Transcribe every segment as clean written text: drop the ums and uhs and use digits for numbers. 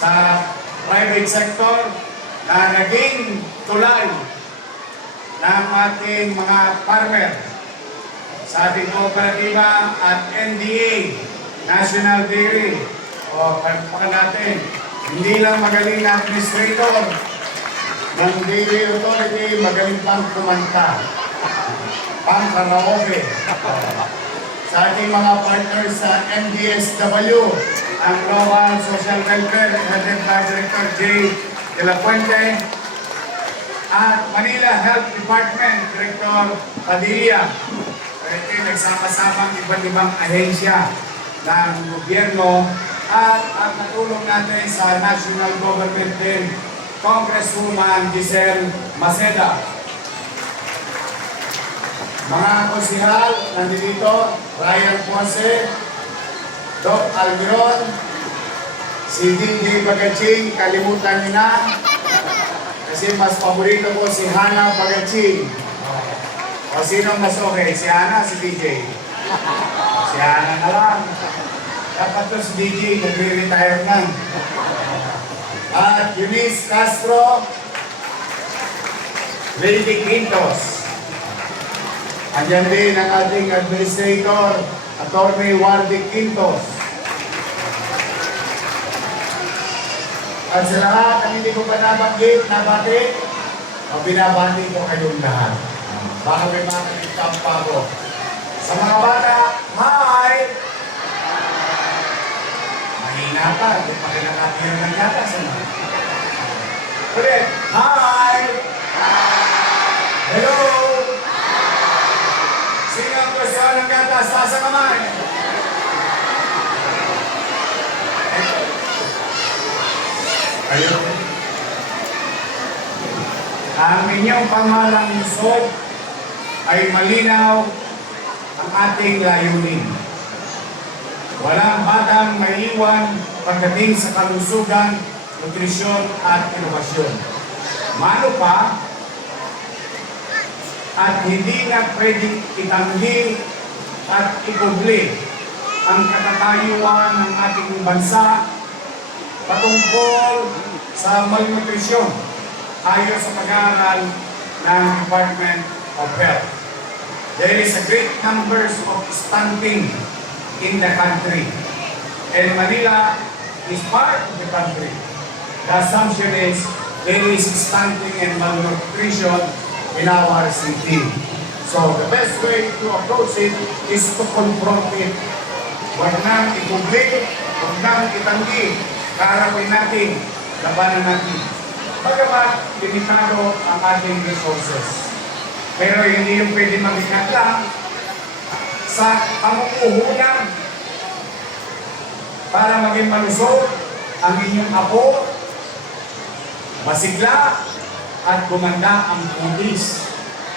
sa private sector na naging tulay ng ating mga farmer sa ating kooperatiba at NDA, National Dairy. O, palpakan natin, hindi lang magaling na administrator ng Dairy Authority, magaling pang kumanta, pang karaoke. Sa ating mga partners sa MDSW, ang Global Social Welfare headed by Director J. De La Fuente, at Manila Health Department Director Padilla. Ito yung nagsama-samang iba't ibang ahensya ng gobyerno at ang natulong natin sa national government din, Congresswoman Giselle Maceda. Mga konsihal, nandito, Ryan Ponce, Doc Almiron, si DJ Bagaching, kalimutan niyo na. Kasi mas paborito ko si Hana Bagaching. O sino mas okay? Si Hana, si DJ? Si Hana na lang. Dapat to si DJ, nagre-retire na. At Eunice Castro, Lady Quintos. Andyan din ang ating administrator, Atty. Wardy Quintos. At sa lahat, ang hindi ko pa nabanggit, nabati, o binabati ko kayong lahat. Baka may mga kaligtang pa ako. Sa mga bata, hi! Mahina pa, hindi pa kinakapin ng gatas. Ulit, hi! Hello! Sino ang gusto ng gatas? Taas ang kamay! Ayun. Ang inyong pamahalang lungsod ay malinaw ang ating layunin. Walang batang maiiwan pagdating sa kalusugan, nutrisyon at inobasyon. Mano pa, at hindi na pwedeng itanggi at ikubli ang katatayuan ng ating bansa patungkol sa malnutrisyon ayon sa pag-aaral ng Department of Health. There is a great numbers of stunting in the country, and Manila is part of the country. The assumption is there is stunting and malnutrition in our city. So the best way to approach it is to confront it. Huwag nang ikubli, huwag nang itanggi, kaharapin natin, labanan natin. Bagamat limitado ang ating resources. Pero hindi yung pwede mag-ingat lang sa pamumuhunan para maging malusog ang inyong apo, masigla, at gumanda ang cookies.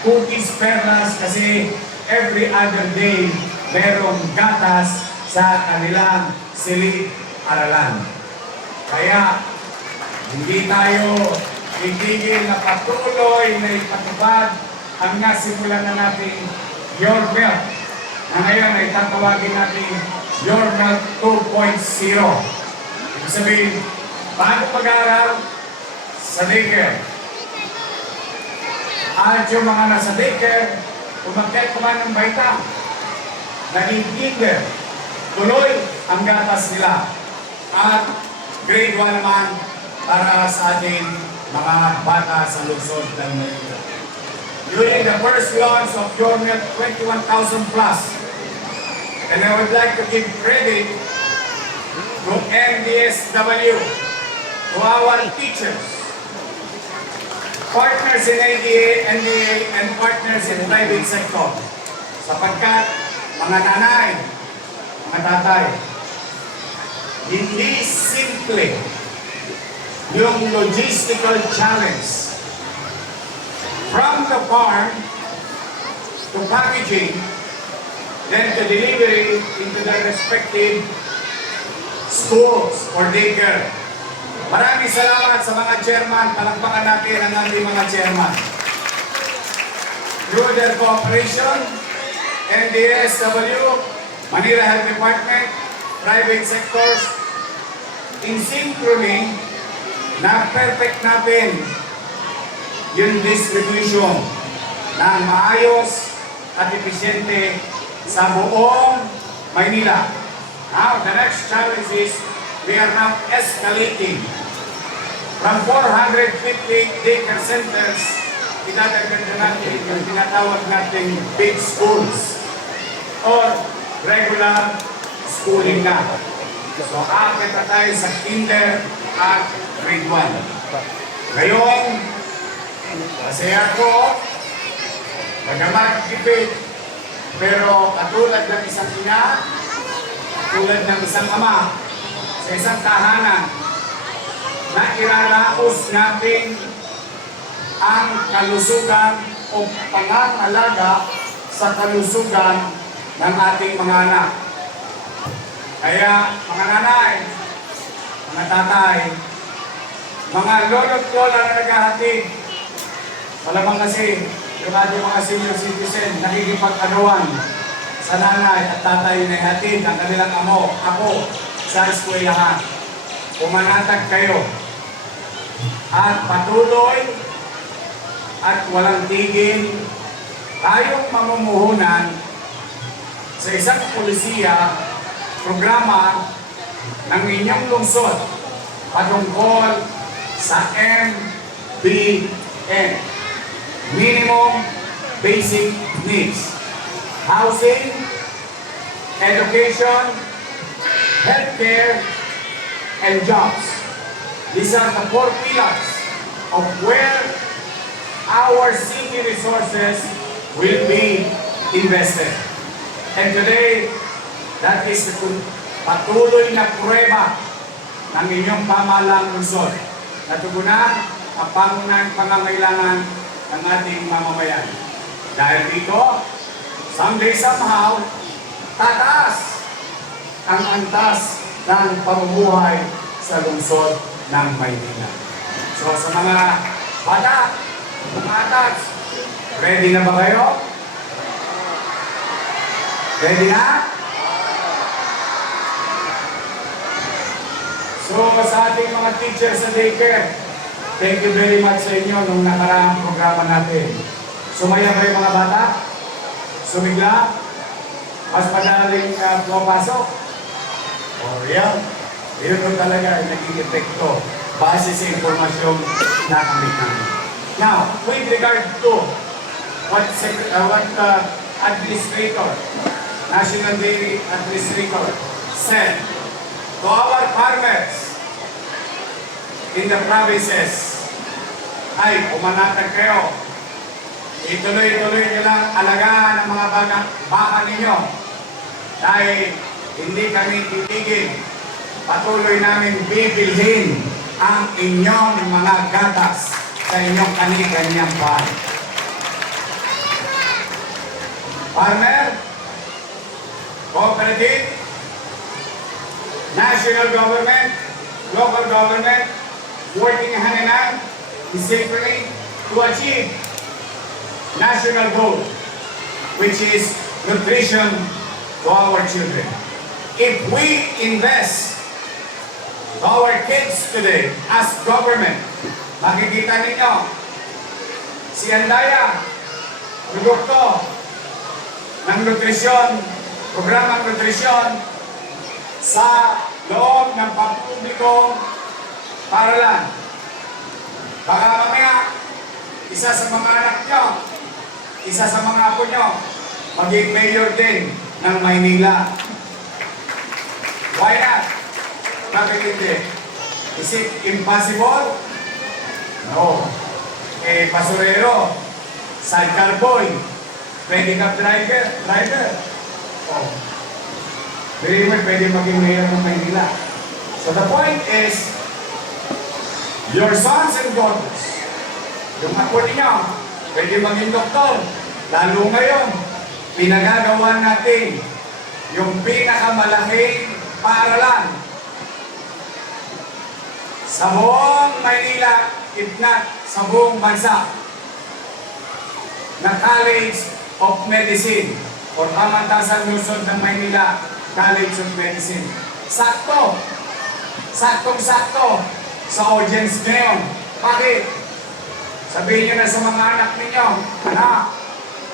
Cookies perlas kasi every other day merong gatas sa kanilang silid-aralan. Kaya hindi tayo itigil na patuloy na ipatupad ang nasimulan na natin Your Milk, na ngayon ay tatawagin natin Your Milk 2.0. Ibig sabihin, paano mag-aaral? Sa daycare. At yung mga nasa daycare, umakyat kumain ng baita, naging kinder, tuloy ang gatas nila. At grade 1 naman para sa ating mga bata sa lungsod ng Manila. During the first launch of Your Milk 21,000 plus, and I would like to give credit to MDSW, to our teachers, partners in NDA, and partners in private sector. Sapagkat mga nanay, mga tatay, hindi simple yung logistical challenge from the farm to packaging, then to delivery into their respective schools or daycare. Maraming salamat sa mga chairman. Palakpakan natin ang ating mga chairman. Through their cooperation, NDSW, Manila Health Department, private sectors, in synchrony na perfect natin yung distribution ng maayos at episyente sa buong Maynila. Now, the next challenge is we are now escalating from 450 daycare centers, tinatagdag na natin yung tinatawag natin big schools or regular schooling na. So, aakit na tayo sa kinder at grade 1. Ngayon, masaya ko, bagamat tipid, pero katulad ng isang ina, katulad ng isang ama, sa isang tahanan, na iraraos natin ang kalusugan o pangangalaga sa kalusugan ng ating mga anak. Kaya, mga nanay, mga tatay, mga lolo't lola na naghahatid, malamang kasi yung ating mga senior citizen nakikipag-agawan sa nanay at tatay na ihatid ang kanilang ako sa eskwelahan. Pumanatag kayo at patuloy at walang tigil tayong mamumuhunan sa isang polisiya programa ng inyong lungsod patungkol sa MBN, Minimum Basic Needs, Housing, Education, Healthcare, and Jobs. These are the 4 pillars of where our city resources will be invested. And today, that is the patuloy na prueba ng inyong pamahalang lungsod. Natugunan ang pangunahing pangangailangan ng ating mamamayan. Dahil dito, someday somehow, tataas ang antas ng pamumuhay sa lungsod ng Maynila. So sa mga bata, mga atats, ready na ba kayo? Ready na? So sa ating mga teachers sa daycare, thank you very much sa inyo nung nakaraang programa natin. Sumaya ba yung mga bata? Sumigla? Mas madaling pumapasok? O yan, yun yung talaga naging epekto base sa impormasyong nakamit namin. Now, with regard to what Administrator, National Dairy Administrator said to our farmers in the provinces, ay, pumanatag kayo. Ituloy-tuloy nilang alagaan ang mga baka ninyo. Dahil hindi kami titigil. Patuloy namin bibilhin ang inyong mga gatas sa inyong kani-kanyang bahay. Farmer, cooperative, national government, local government, working hand in hand, safely to achieve national goal, which is nutrition to our children. If we invest to our kids today as government, makikita ninyo, si Andaya, produkto ng nutrisyon, programang nutrisyon sa loob ng pampublikong paralan. Baka mamaya, isa sa mga anak nyo, isa sa mga apo nyo, maging mayor din ng Maynila. Why not? Bakit hindi? Is it impossible? No. Basurero, sidecar boy, pwede ka driver. Oh. Very well, pwede maging mayor ng Maynila. So the point is, your sons and daughters, yung apo ninyo, pwede maging doktor. Lalo ngayon, pinagagawa natin yung pinakamalaking paaralan sa buong Maynila, if not sa buong bansa, na College of Medicine o Pamantasan Luzon ng Maynila, College of Medicine. Sakto, Saktong-sakto sa audience ngayon. Bakit? Sabihin niyo na sa mga anak ninyo, anak,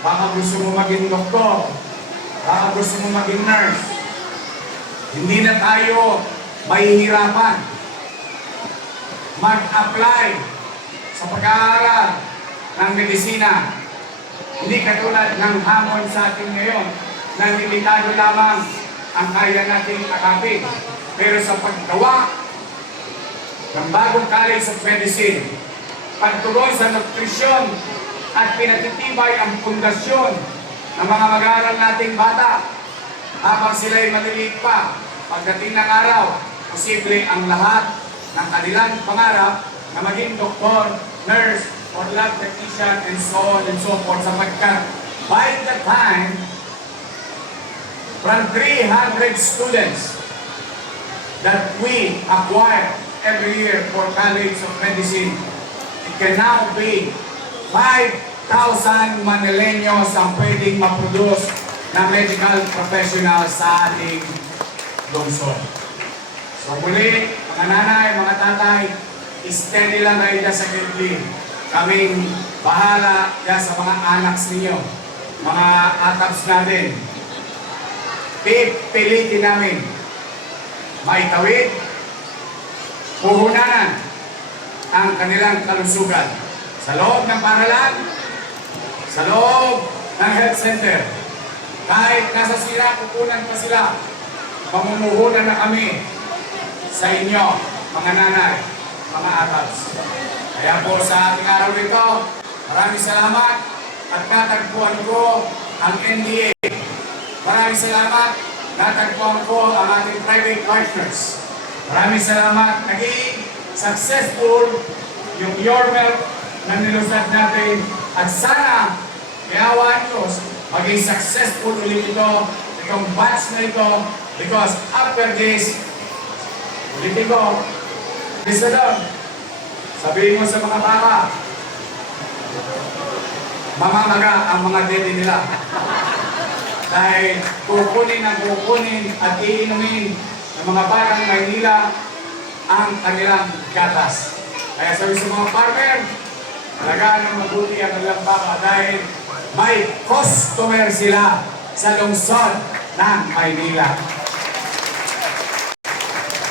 baka gusto mo maging doktor, baka gusto mo maging nurse. Hindi na tayo mahihirapan mag-apply sa pag-aaral ng medisina. Hindi katulad ng hamon sa atin ngayon na limitado lamang ang kaya nating akapin. Pero sa paggawa ng bagong College of Medicine, pagtuloy sa nutrisyon at pinatitibay ang pundasyon ng mga mag-aaral nating bata habang sila'y maliliit pa, pagdating ng araw, posible ang lahat ng kanilang pangarap na maging doktor, nurse, or lab technician, and so on and so forth, sapagkat by the time from 300 students that we acquire every year for College of Medicine, it can now be 5,000 Manileños ang pwedeng maproduce na medical professionals sa ating lungsod. So muli, mga nanay, mga tatay, steady lang kayo dyan sa Gilbin. Kaming bahala dyan sa mga anaks ninyo, mga atabs natin. Pipilitin namin maitawid, puhunanan ang kanilang kalusugan sa loob ng paaralan, sa loob ng health center. Kahit nasa sila, kukunan pa sila, mamumuhunan na kami sa inyo, mga nanay, mga atabs. Kaya po sa ating araw nito, maraming salamat at natagpuan ko ang NDA. Maraming salamat, natagpuan ko ang ating private partners. Maraming salamat, naging successful yung Yormel na nilusad natin. At sana, kayawaan ko, maging successful ulit itong batch na ito, because after this, ulitin ko, listen up. Sabihin mo sa mga baka, mamamaga ang mga dede nila. Dahil kukunin at iinumin ng mga batang Maynila ang kanilang gatas. Kaya sabi sa mga farmer, talagaan ng mabuti ang kanilang baka dahil may customer sila sa lungsod ng Maynila.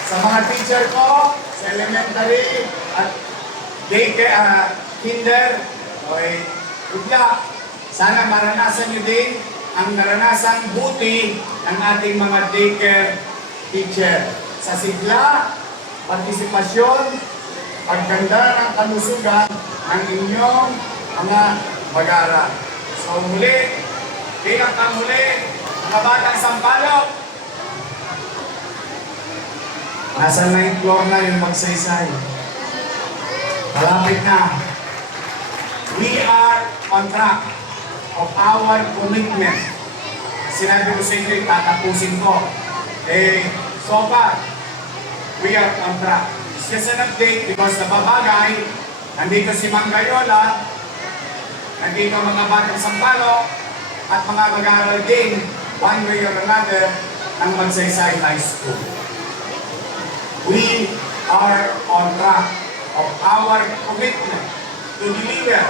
Sa mga teacher ko, sa elementary at kinder, okay, kutya, sana maranasan nyo din ang naranasang buti ng ating mga daycare teacher. Sa sigla, partisipasyon, pagganda ng kalusugan ng inyong mga mag-aaral. So muli, bilang kang muli, mga batang Sampaloc, nasa 9th floor na yung magsaysay. Malapit na. We are on track of our commitment. Sinabi ko sa inyo, tatapusin ko. So far, we are on track. It's just an update because nababagay, nandito si Mang Gayola, nandito mga batang Sampaloc, at mga mag-aaral din, one way or another, ng Magsaysay High School. We are on track of our commitment to deliver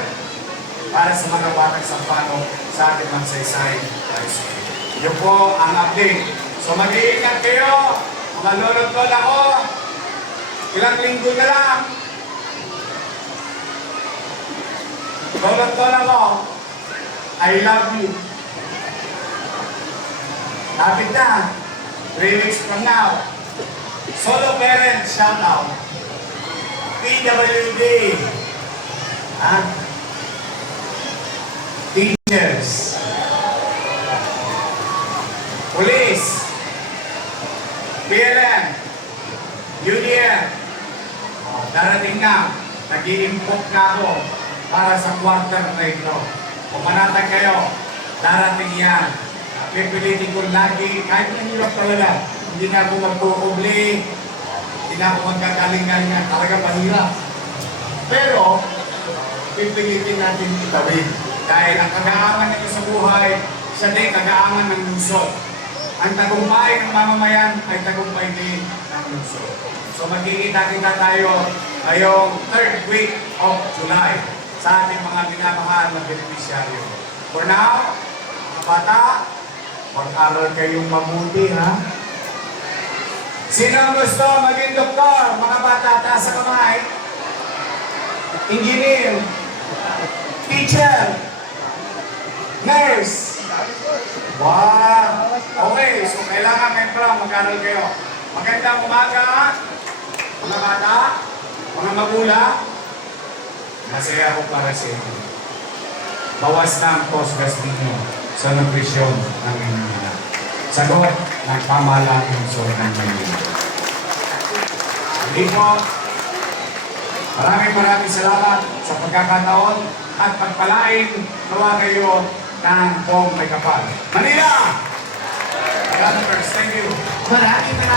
para sa mga batang Sampaloc sa ating Magsaysay High School. Yun po ang update. So mag-iingat kayo, mga lolo't lola ko. Ilang linggo na lang. Lolo't lola ko, I love you. Lapit na, 3 weeks from now. Solo parents, shout out. PWD. Teachers. Police. PLN. UDN. Darating na. Nag-i-import na ako para sa quarter na ito. Kung manatag kayo, darating yan. Pipilitin ko lagi, kahit mahirap talaga, hindi na ako magkukubli, hindi na ako magkagaling-galingan, talaga mahirap. Pero, pipilitin natin itawid. Dahil ang kagaangan nito sa buhay, siya din kagaangan ng lungsod. Ang tagumpay ng mamamayan ay tagumpay din ng lungsod. So magkikita-kita tayo ngayong 3rd week of July sa ating mga minamahal na beneficiaryo. For now, mga bata, mag-aral kayong mabuti, ha? Sino ang gusto maging doktor? Mga bata, taas sa kamay. Engineer, teacher, nurse. Wow! Okay, so kailangan kayo pala mag-aral kayo. Magandang umaga, mga bata, mga magulang. Masaya ako para sa inyo. Bawas na ang postgas ninyo sa nutrisyon ng inyong anak. Sagot ng pamahalaan ng sobrang ngayon. Hindi po, maraming salamat sa pagkakataon at pagpalain nawa kayo ng buong may kapal. Manila! Thank you. Maraming